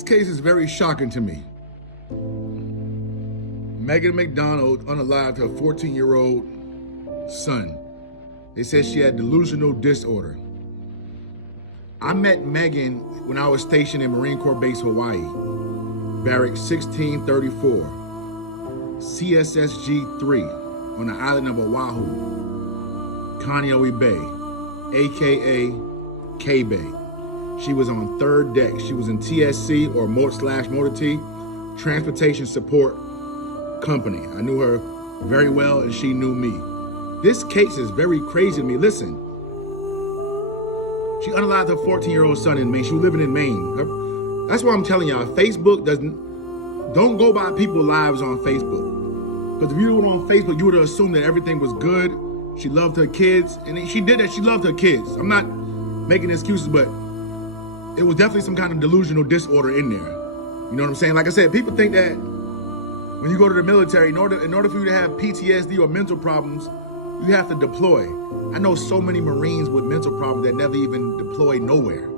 This case is very shocking to me. Megan McDonald unalived her 14-year-old son. They said she had delusional disorder. I met Megan when I was stationed in Marine Corps Base, Hawaii, Barracks 1634, CSSG-3 on the island of Oahu, Kaneohe Bay, AKA K-Bay. She was on third deck. She was in TSC or Motor T, Transportation Support Company. I knew her very well and she knew me. This case is very crazy to me. Listen, she unalived her 14-year-old son in Maine. She was living in Maine. That's why I'm telling y'all, Facebook don't go by people's lives on Facebook. Because if you were on Facebook, you would have assumed that everything was good. She loved her kids, and she did that. She loved her kids. I'm not making excuses, but it was definitely some kind of delusional disorder in there. You know what I'm saying? Like I said, people think that when you go to the military, in order for you to have PTSD or mental problems, you have to deploy. I know so many Marines with mental problems that never even deployed nowhere.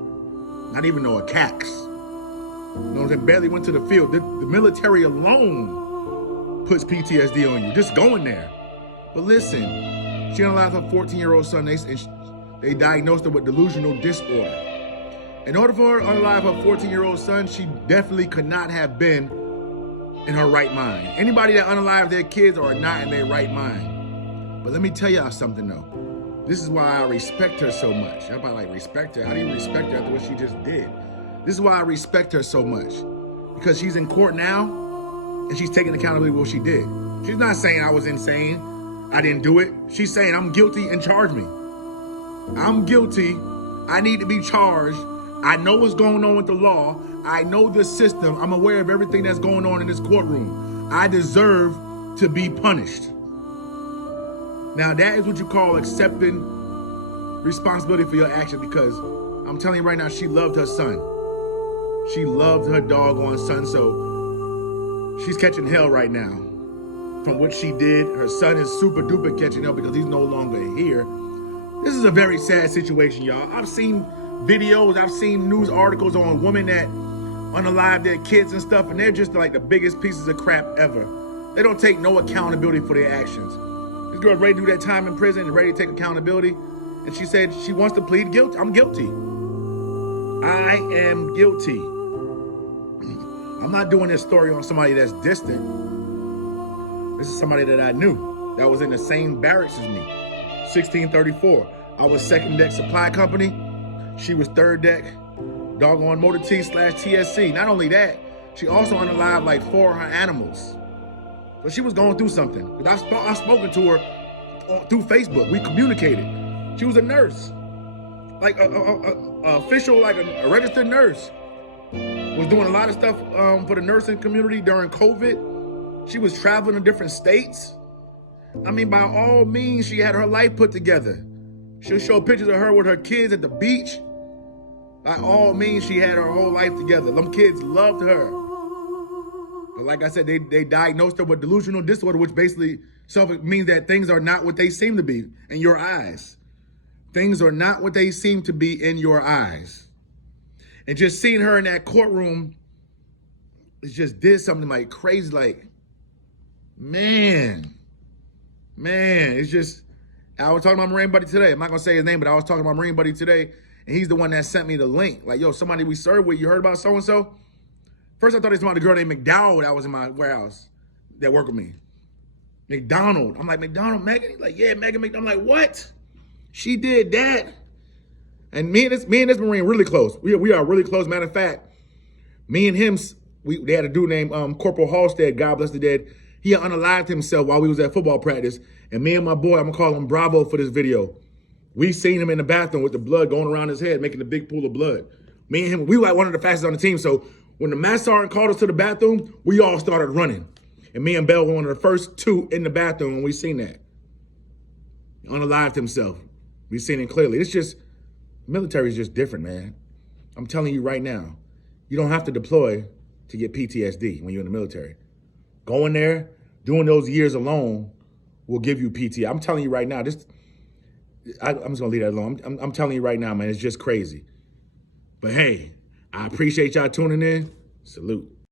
Not even know a CAX. You know what I'm saying? Barely went to the field. The military alone puts PTSD on you, just going there. But listen, she unalived her 14-year-old son, they diagnosed her with delusional disorder. In order for her to unalive her 14-year-old son, she definitely could not have been in her right mind. Anybody that unalive their kids are not in their right mind. But let me tell y'all something though. This is why I respect her so much. Everybody like, respect her? How do you respect her after what she just did? This is why I respect her so much. Because she's in court now and she's taking accountability for what she did. She's not saying I was insane, I didn't do it. She's saying I'm guilty and charge me. I'm guilty, I need to be charged. I know what's going on with the law. I know the system. I'm aware of everything that's going on in this courtroom. I deserve to be punished. Now that is what you call accepting responsibility for your action, because I'm telling you right now, she loved her son. She loved her doggone son, so she's catching hell right now from what she did. Her son is super duper catching hell because he's no longer here. This is a very sad situation, y'all. I've seen videos, I've seen news articles on women that unalive their kids and stuff, and they're just like the biggest pieces of crap ever. They don't take no accountability for their actions. This girl's ready to do that time in prison and ready to take accountability, and she said she wants to plead guilty. I'm guilty. I am guilty. I'm not doing this story on somebody that's distant. This is somebody that I knew, that was in the same barracks as me. 1634. I was second deck supply company. She was third deck, doggone Motor T / TSC. Not only that, she also unalived like 4 of her animals. So she was going through something. I've spoken to her through Facebook. We communicated. She was a nurse, like a official, like a registered nurse. Was doing a lot of stuff for the nursing community during COVID. She was traveling to different states. I mean, by all means, she had her life put together. She'll show pictures of her with her kids at the beach. By all means, she had her whole life together. Them kids loved her. But like I said, they diagnosed her with delusional disorder, which basically means that things are not what they seem to be in your eyes. Things are not what they seem to be in your eyes. And just seeing her in that courtroom, it just did something like crazy, like, man, it's just, I was talking to my Marine buddy today. I'm not gonna say his name, but I was talking to my Marine buddy today, and he's the one that sent me the link. Like, yo, somebody we served with, you heard about so-and-so? First I thought it was about a girl named McDowell that was in my warehouse that worked with me. McDonald. I'm like, McDonald, Megan? He's like, yeah, Megan McDonald. I'm like, what? She did that? And me and this Marine really close. We are really close. Matter of fact, me and him, they had a dude named Corporal Halstead, God bless the dead. He had unalived himself while we was at football practice. And me and my boy, I'm gonna call him Bravo for this video. We seen him in the bathroom with the blood going around his head, making a big pool of blood. Me and him, we were like one of the fastest on the team. So when the mass sergeant called us to the bathroom, we all started running. And me and Bell were one of the first 2 in the bathroom when we seen that. He unalived himself. We seen it clearly. It's just, military is just different, man. I'm telling you right now, you don't have to deploy to get PTSD when you're in the military. Going there, doing those years alone will give you PT. I'm telling you right now, I'm just gonna leave that alone. I'm telling you right now, man, it's just crazy. But hey, I appreciate y'all tuning in. Salute.